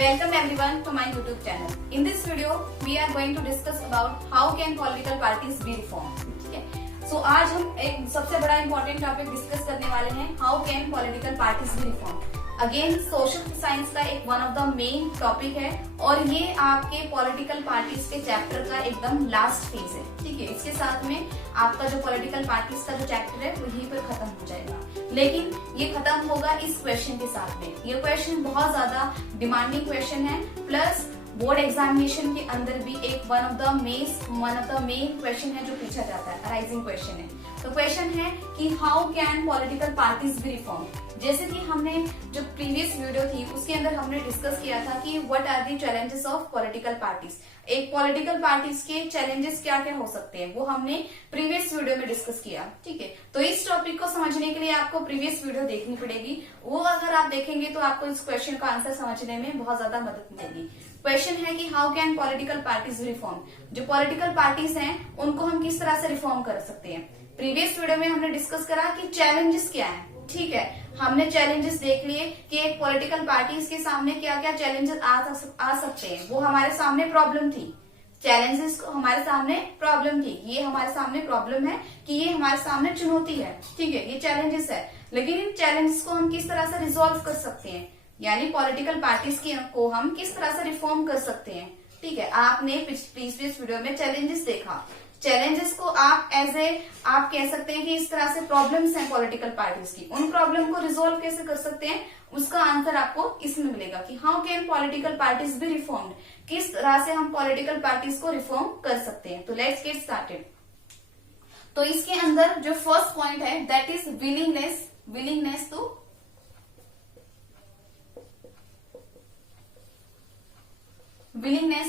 Welcome everyone to my YouTube channel. In this video, we are going to discuss about how can political parties be reformed. ठीक है? So आज हम एक सबसे बड़ा important topic discuss करने वाले हैं, how can political parties be reformed. Again social science का एक one of the main topic है और ये आपके पॉलिटिकल पार्टीज के चैप्टर का एकदम लास्ट फेज है. ठीक है, इसके साथ में आपका जो पॉलिटिकल पार्टीज का जो चैप्टर है वो यहीं पर खत्म हो जाएगा. लेकिन ये खत्म होगा इस क्वेश्चन के साथ में. ये क्वेश्चन बहुत ज्यादा डिमांडिंग क्वेश्चन है, प्लस बोर्ड एग्जामिनेशन के अंदर भी एक one of the main question है जो पूछा जाता है, अराइजिंग क्वेश्चन है. तो क्वेश्चन है कि how can political parties B reform. जैसे कि हमने जो प्रीवियस वीडियो थी उसके अंदर हमने डिस्कस किया था कि what are the challenges of political parties. एक पॉलिटिकल पार्टीज के चैलेंजेस क्या क्या हो सकते हैं वो हमने प्रीवियस वीडियो में डिस्कस किया. ठीक है, तो इस टॉपिक को समझने के लिए आपको प्रीवियस वीडियो देखनी पड़ेगी. वो अगर आप देखेंगे तो आपको इस क्वेश्चन का आंसर समझने में बहुत ज्यादा मदद मिलेगी. क्वेश्चन है कि how can political parties reform. जो पॉलिटिकल पार्टीज हैं उनको हम किस तरह से रिफॉर्म कर सकते हैं. प्रीवियस वीडियो में हमने डिस्कस करा कि चैलेंजेस क्या है. ठीक है, हमने चैलेंजेस देख लिए कि एक पॉलिटिकल पार्टीज के सामने क्या क्या चैलेंजेस आ सकते हैं. वो हमारे सामने प्रॉब्लम थी, चैलेंजेस को हमारे सामने प्रॉब्लम थी. ये हमारे सामने प्रॉब्लम है कि ये हमारे सामने चुनौती है. ठीक है, ये चैलेंजेस है, लेकिन इन चैलेंजेस को हम किस तरह से रिजोल्व कर सकते हैं, यानी पॉलिटिकल पार्टीज को हम किस तरह से रिफॉर्म कर सकते हैं. ठीक है, आपने प्रीवियस वीडियो में चैलेंजेस देखा. चैलेंजेस को आप आप कह सकते हैं कि इस तरह से प्रॉब्लम्स हैं पॉलिटिकल पार्टीज की. उन प्रॉब्लम को रिजोल्व कैसे कर सकते हैं उसका आंसर आपको इसमें मिलेगा कि how can political parties B reformed. किस तरह से हम पॉलिटिकल पार्टीज को रिफॉर्म कर सकते हैं. तो लेट्स गेट स्टार्टेड. तो इसके अंदर जो फर्स्ट पॉइंट है that is willingness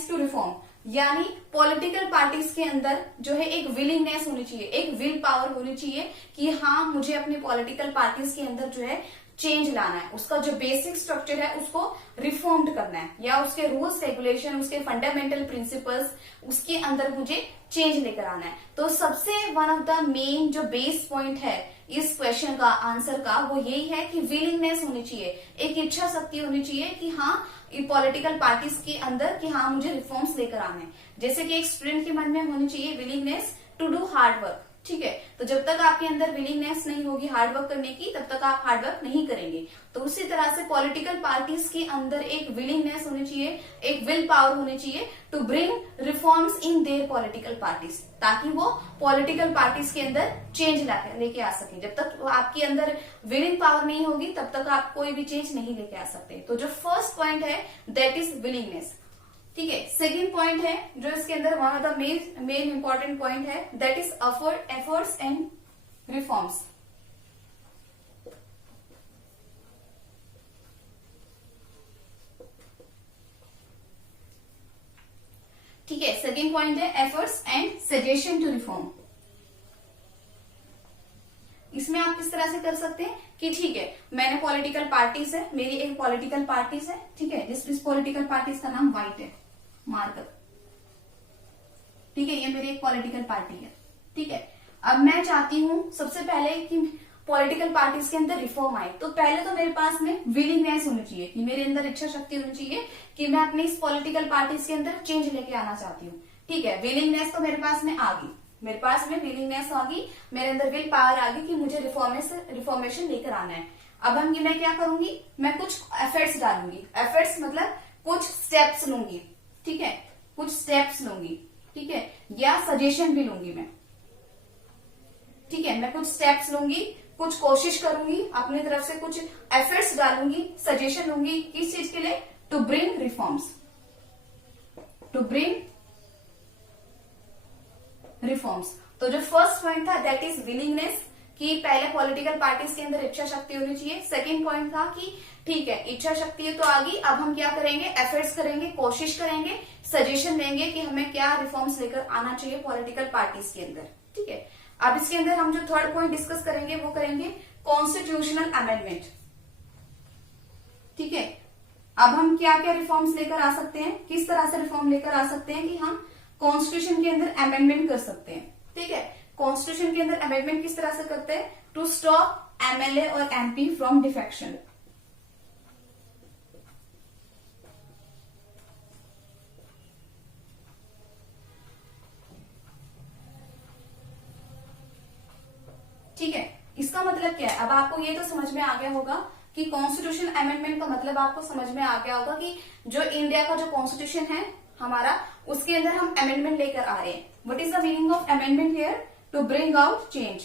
to reform. यानी पॉलिटिकल पार्टीज के अंदर जो है एक विलिंगनेस होनी चाहिए, एक विल पावर होनी चाहिए कि हाँ मुझे अपनी पॉलिटिकल पार्टीज के अंदर जो है चेंज लाना है. उसका जो बेसिक स्ट्रक्चर है उसको रिफॉर्म्ड करना है, या उसके रूल्स रेगुलेशन, उसके फंडामेंटल प्रिंसिपल्स, उसके अंदर मुझे चेंज लेकर आना है. तो सबसे वन ऑफ द मेन जो बेस पॉइंट है इस क्वेश्चन का आंसर का वो यही है कि विलिंगनेस होनी चाहिए, एक इच्छा शक्ति होनी चाहिए कि हाँ पॉलिटिकल पार्टीज के अंदर कि हाँ मुझे रिफॉर्म्स लेकर आना है. जैसे कि एक स्टूडेंट के मन में होनी चाहिए willingness to do hard work. ठीक है, तो जब तक आपके अंदर विलिंगनेस नहीं होगी हार्ड वर्क करने की तब तक आप हार्ड वर्क नहीं करेंगे. तो उसी तरह से पॉलिटिकल पार्टीज के अंदर एक विलिंगनेस होनी चाहिए, एक विल पावर होनी चाहिए to bring reforms in their political parties, ताकि वो पॉलिटिकल पार्टीज के अंदर चेंज लेके आ सके. जब तक आपके अंदर विलिंग पावर नहीं होगी तब तक आप कोई भी चेंज नहीं लेके आ सकते. तो जो फर्स्ट पॉइंट है दैट इज विलिंगनेस. ठीक है, सेकेंड पॉइंट है जो इसके अंदर one of the main important point है that is efforts and reforms. ठीक है, सेकेंड पॉइंट है efforts and suggestion to reform. इसमें आप किस तरह से कर सकते हैं कि ठीक है मैंने पॉलिटिकल पार्टीज है, मेरी एक पॉलिटिकल पार्टीज है. ठीक है, जिस पॉलिटिकल पार्टीज का नाम व्हाइट है मार्कर. ठीक है, ये मेरी एक पॉलिटिकल पार्टी है. ठीक है, अब मैं चाहती हूं सबसे पहले कि पॉलिटिकल पार्टीज के अंदर रिफॉर्म आए. तो पहले तो मेरे पास में विलिंगनेस होनी चाहिए कि मेरे अंदर इच्छा शक्ति होनी चाहिए कि मैं अपनी इस पॉलिटिकल पार्टीज के अंदर चेंज लेके आना चाहती हूँ. ठीक है, विलिंगनेस तो मेरे पास में आ गई, मेरे पास में विलिंगनेस आ गई, मेरे अंदर विल पावर आ गई कि मुझे रिफॉर्मेशन लेकर आना है. अब मैं क्या करूंगी, मैं कुछ एफर्ट्स डालूंगी. एफर्ट्स मतलब कुछ स्टेप्स लूंगी. ठीक है, कुछ स्टेप्स लूंगी. ठीक है, या सजेशन भी लूंगी मैं. ठीक है, मैं कुछ स्टेप्स लूंगी, कुछ कोशिश करूंगी अपनी तरफ से, कुछ एफर्ट्स डालूंगी, सजेशन लूंगी. किस चीज के लिए, to bring reforms, to bring reforms. तो जो फर्स्ट पॉइंट था दैट इज विलिंगनेस कि पहले पॉलिटिकल पार्टीज के अंदर इच्छा शक्ति होनी चाहिए. सेकंड पॉइंट था कि ठीक है इच्छा शक्ति तो आ गई, अब हम क्या करेंगे, एफर्ट्स करेंगे, कोशिश करेंगे, सजेशन लेंगे कि हमें क्या रिफॉर्म्स लेकर आना चाहिए पॉलिटिकल पार्टीज के अंदर. ठीक है, अब इसके अंदर हम जो थर्ड पॉइंट डिस्कस करेंगे वो करेंगे कॉन्स्टिट्यूशनल अमेंडमेंट. ठीक है, अब हम क्या क्या रिफॉर्म्स लेकर आ सकते हैं, किस तरह से रिफॉर्म लेकर आ सकते हैं कि हम कॉन्स्टिट्यूशन के अंदर अमेंडमेंट कर सकते हैं. ठीक है, कॉन्स्टिट्यूशन के अंदर अमेंडमेंट किस तरह से करते हैं, टू स्टॉप एमएलए और एमपी फ्रॉम डिफेक्शन. इसका मतलब क्या है, अब आपको ये तो समझ में आ गया होगा कि कॉन्स्टिट्यूशन अमेंडमेंट का मतलब आपको समझ में आ गया होगा कि जो इंडिया का जो कॉन्स्टिट्यूशन है हमारा, उसके अंदर हम अमेंडमेंट लेकर आ रहे हैं. What is the meaning of amendment here? To bring out change.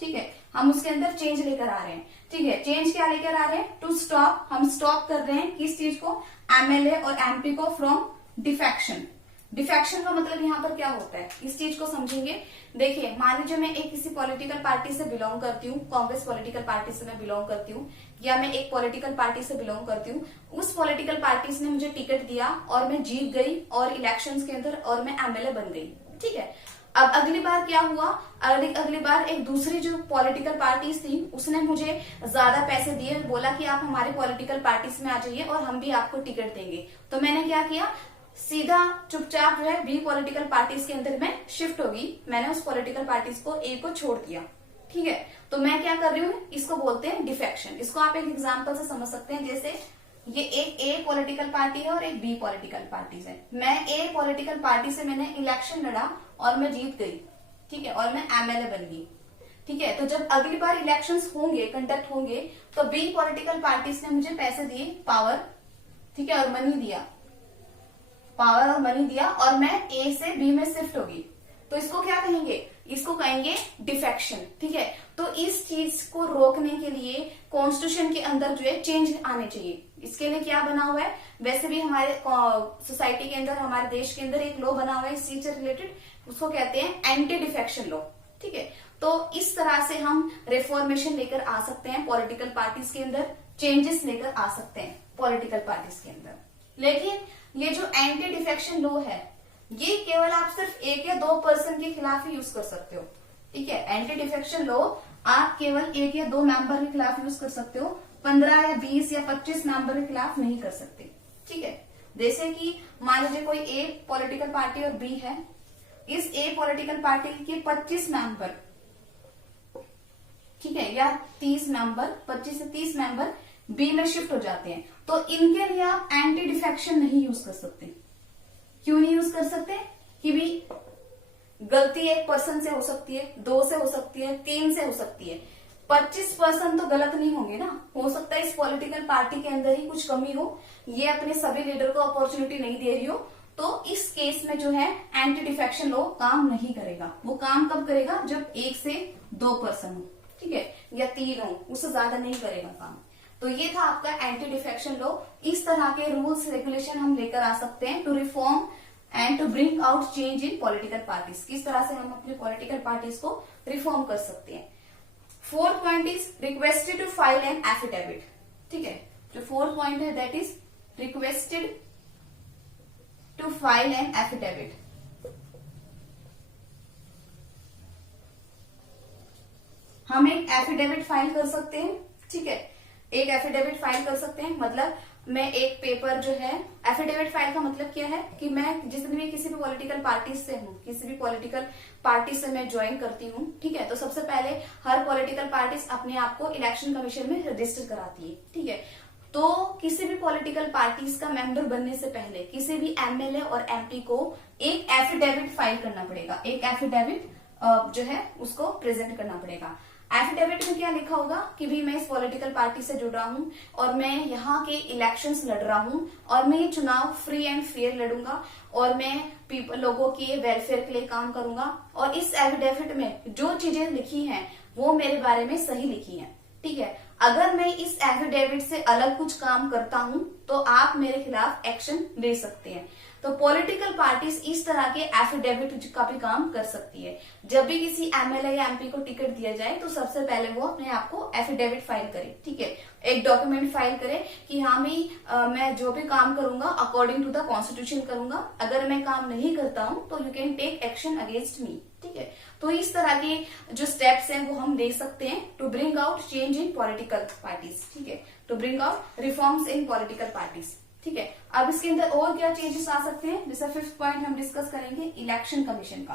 ठीक है, हम उसके अंदर चेंज लेकर आ रहे हैं. ठीक है, चेंज क्या लेकर आ रहे हैं? टू स्टॉप, हम स्टॉप कर रहे हैं किस चीज को? एमएलए और एमपी को फ्रॉम डिफेक्शन. डिफेक्शन का मतलब यहाँ पर क्या होता है, इस चीज को समझेंगे. देखिए, मान लीजिए मैं एक किसी पॉलिटिकल पार्टी से बिलोंग करती हूँ, कांग्रेस पॉलिटिकल पार्टी से मैं बिलोंग करती हूँ, या मैं एक पॉलिटिकल पार्टी से बिलोंग करती हूँ. उस पॉलिटिकल पार्टी ने मुझे टिकट दिया और मैं जीत गई और इलेक्शंस के अंदर और मैं एमएलए बन गई. ठीक है, अब अगली बार क्या हुआ? अगली बार एक दूसरी जो पॉलिटिकल पार्टीज थी उसने मुझे ज्यादा पैसे दिए, बोला कि आप हमारे पॉलिटिकल पार्टीज में आ जाइए और हम भी आपको टिकट देंगे. तो मैंने क्या किया? सीधा चुपचाप जो है बी पॉलिटिकल पार्टीज के अंदर मैं शिफ्ट होगी. मैंने उस पॉलिटिकल पार्टीज को ए को छोड़ दिया. ठीक है, तो मैं क्या कर रही हूँ? इसको बोलते हैं डिफेक्शन. इसको आप एक एग्जांपल से समझ सकते हैं. जैसे ये एक ए पॉलिटिकल पार्टी है और एक बी पॉलिटिकल पार्टी है. मैं ए पॉलिटिकल पार्टी से मैंने इलेक्शन लड़ा और मैं जीत गई. ठीक है, और मैं एमएलए बन गई. ठीक है, तो जब अगली बार इलेक्शंस होंगे, कंडक्ट होंगे, तो बी पॉलिटिकल पार्टीज ने मुझे पैसे दिए, पावर, ठीक है, और मनी दिया, पावर और मनी दिया, और मैं ए से बी में शिफ्ट होगी. तो इसको क्या कहेंगे? इसको कहेंगे डिफेक्शन. ठीक है, तो इस चीज को रोकने के लिए कॉन्स्टिट्यूशन के अंदर जो है चेंज आने चाहिए. इसके लिए क्या बना हुआ है? वैसे भी हमारे सोसाइटी के अंदर, हमारे देश के अंदर एक लॉ बना हुआ है इस चीज से रिलेटेड, उसको कहते हैं एंटी डिफेक्शन लॉ. ठीक है, तो इस तरह से हम रिफॉर्मेशन लेकर आ सकते हैं पॉलिटिकल पार्टीज के अंदर, चेंजेस लेकर आ सकते हैं पॉलिटिकल पार्टीज के अंदर. लेकिन ये जो एंटी डिफेक्शन लॉ है, ये केवल आप सिर्फ 1 या 2% के खिलाफ ही यूज कर सकते हो. ठीक है, एंटी डिफेक्शन लॉ आप केवल 1 या 2 मेंबर के खिलाफ यूज कर सकते हो, 15 या 20 या 25 मेंबर के खिलाफ नहीं कर सकते. ठीक है, जैसे कि मान लीजिए कोई ए पॉलिटिकल पार्टी और बी है. इस ए पॉलिटिकल पार्टी के 25 मेंबर, ठीक है, या 30 मेंबर, 25 से 30 मेंबर बी में शिफ्ट हो जाते हैं. तो इनके लिए आप एंटी डिफेक्शन नहीं यूज कर सकते. क्यों नहीं यूज कर सकते? कि भी गलती 1% से हो सकती है, 2 से हो सकती है, 3 से हो सकती है. 25% तो गलत नहीं होंगे ना. हो सकता है इस पॉलिटिकल पार्टी के अंदर ही कुछ कमी हो, ये अपने सभी लीडर को अपॉर्चुनिटी नहीं दे रही हो. तो इस केस में जो है एंटी डिफेक्शन लॉ काम नहीं करेगा. वो काम कब करेगा? जब 1 से 2% हो, ठीक है, या 3 हो, उससे ज्यादा नहीं करेगा काम. तो ये था आपका एंटी डिफेक्शन लॉ. इस तरह के रूल्स रेगुलेशन हम लेकर आ सकते हैं to reform and to bring out change in political parties. किस तरह से हम अपने पॉलिटिकल पार्टीज को रिफॉर्म कर सकते हैं. 4th point is requested to file an affidavit. ठीक है, जो 4th पॉइंट है that is requested to file an affidavit. हम एक एफिडेविट फाइल कर सकते हैं. ठीक है, एक एफिडेविट फाइल कर सकते हैं. मतलब मैं एक पेपर जो है, एफिडेविट फाइल का मतलब क्या है कि मैं जितनी भी किसी भी पॉलिटिकल पार्टी से हूँ, किसी भी पॉलिटिकल पार्टी से मैं ज्वाइन करती हूँ. ठीक है, तो सबसे पहले हर पॉलिटिकल पार्टी अपने आप को इलेक्शन कमीशन में रजिस्टर कराती है. ठीक है, तो किसी भी पॉलिटिकल पार्टीज का मेंबर बनने से पहले किसी भी एमएलए और एमपी को एक एफिडेविट फाइल करना पड़ेगा. एक एफिडेविट जो है उसको प्रेजेंट करना पड़ेगा. एफिडेविट में क्या लिखा होगा कि भी मैं इस पॉलिटिकल पार्टी से जुड़ रहा हूँ और मैं यहाँ के इलेक्शंस लड़ रहा हूँ और मैं ये चुनाव फ्री एंड फेयर लड़ूंगा और मैं लोगों के वेलफेयर के लिए काम करूंगा. और इस एफिडेविट में जो चीजें लिखी हैं वो मेरे बारे में सही लिखी हैं. ठीक है, अगर मैं इस एफिडेविट से अलग कुछ काम करता हूं तो आप मेरे खिलाफ एक्शन ले सकते हैं. तो पॉलिटिकल पार्टीज इस तरह के एफिडेविट का भी काम कर सकती है. जब भी किसी एमएलए या एमपी को टिकट दिया जाए तो सबसे पहले वो अपने आप को एफिडेविट फाइल करे. ठीक है, एक डॉक्यूमेंट फाइल करे कि हाँ मैं जो भी काम करूंगा अकॉर्डिंग टू द कॉन्स्टिट्यूशन करूंगा. अगर मैं काम नहीं करता हूं तो you can take action against me. ठीक है, तो इस तरह के जो स्टेप्स हैं वो हम ले सकते हैं to bring out change in political parties. ठीक है, to bring out reforms in political parties. ठीक है, अब इसके अंदर और क्या चेंजेस आ सकते हैं? जैसे 5th पॉइंट हम डिस्कस करेंगे इलेक्शन कमीशन का.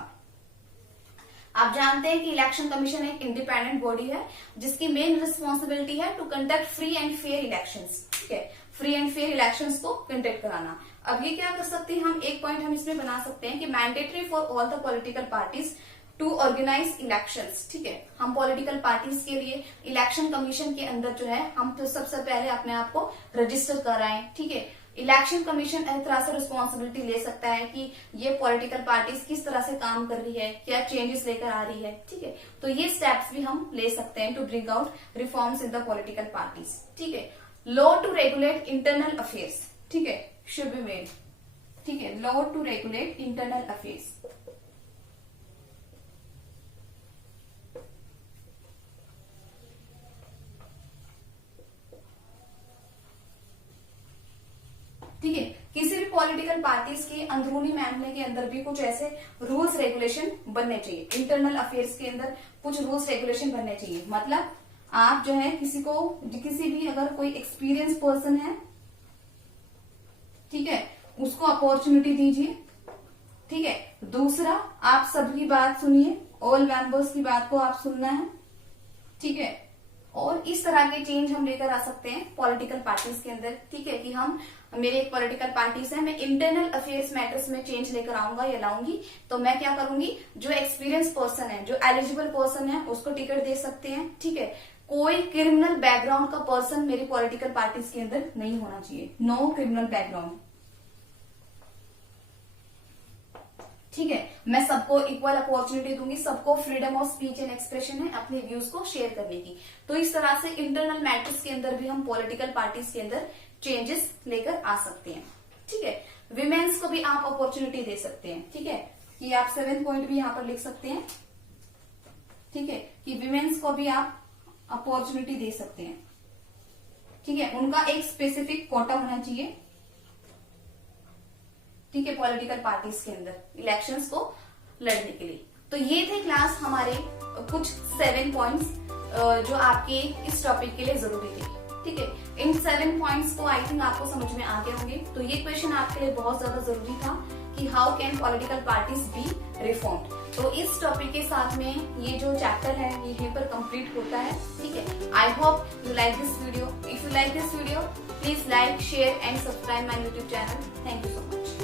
आप जानते हैं कि इलेक्शन कमीशन एक इंडिपेंडेंट बॉडी है जिसकी मेन रिस्पॉन्सिबिलिटी है to conduct free and fair elections. ठीक है, फ्री एंड फेयर इलेक्शंस को कंडक्ट कराना। अब ये क्या कर सकते हैं हम, एक पॉइंट हम इसमें बना सकते हैं कि mandatory for all the political parties to organise elections. ठीक है, हम पॉलिटिकल पार्टीज के लिए इलेक्शन कमीशन के अंदर जो है हम तो सबसे पहले अपने आप को रजिस्टर कराएं। ठीक है, इलेक्शन कमीशन इस तरह से रिस्पॉन्सिबिलिटी ले सकता है कि ये पॉलिटिकल पार्टीज किस तरह से काम कर रही है, क्या चेंजेस लेकर आ रही है। ठीक है, तो ये स्टेप्स भी हम ले सकते हैं to bring out reforms in the political parties. ठीक है, law to regulate internal affairs, ठीक है, शुड बी मेड। ठीक है, law to regulate internal affairs. ठीक है, किसी भी पॉलिटिकल पार्टीज के अंदरूनी मामले के अंदर भी कुछ ऐसे रूल्स रेगुलेशन बनने चाहिए। इंटरनल अफेयर्स के अंदर कुछ रूल्स रेगुलेशन बनने चाहिए। मतलब आप जो है किसी भी अगर कोई एक्सपीरियंस पर्सन है, ठीक है, उसको अपॉर्चुनिटी दीजिए। ठीक है, दूसरा आप सबकी बात सुनिए, ऑल मेंबर्स की बात को आप सुनना है। ठीक है, और इस तरह के चेंज हम लेकर आ सकते हैं पॉलिटिकल पार्टीज के अंदर। ठीक है, कि हम मेरे एक पॉलिटिकल पार्टीज है, मैं इंटरनल अफेयर्स मैटर्स में चेंज लेकर आऊंगा या लाऊंगी, तो मैं क्या करूंगी, जो एक्सपीरियंस पर्सन है, जो एलिजिबल पर्सन है, उसको टिकट दे सकते हैं। ठीक है, कोई क्रिमिनल बैकग्राउंड का पर्सन मेरी पॉलिटिकल पार्टीज के अंदर नहीं होना चाहिए, नो क्रिमिनल बैकग्राउंड। ठीक है, मैं सबको इक्वल अपॉर्चुनिटी दूंगी, सबको freedom of speech and expression है अपने व्यूज को शेयर करने की। तो इस तरह से इंटरनल मैटर्स के अंदर भी हम पॉलिटिकल पार्टीज के अंदर चेंजेस लेकर आ सकते हैं। ठीक है, विमेन्स को भी आप अपॉर्चुनिटी दे सकते हैं। ठीक है, कि आप 7 पॉइंट भी यहाँ पर लिख सकते हैं। ठीक है, कि विमेन्स को भी आप अपॉर्चुनिटी दे सकते हैं। ठीक है, उनका एक स्पेसिफिक कोटा होना चाहिए। ठीक है, पॉलिटिकल पार्टीज के अंदर इलेक्शंस को लड़ने के लिए। तो ये थे क्लास हमारे कुछ 7 पॉइंट्स जो आपके इस टॉपिक के लिए जरूरी थे। ठीक है, इन 7 पॉइंट्स को आई थिंक आपको समझ में आ गए होंगे। तो ये क्वेश्चन आपके लिए बहुत ज्यादा जरूरी था कि how can political parties B reformed. तो इस टॉपिक के साथ में ये जो चैप्टर है ये यहीं पर कंप्लीट होता है। ठीक है, I hope you like this video. If you like this video please like, share and subscribe my YouTube channel. Thank you so much.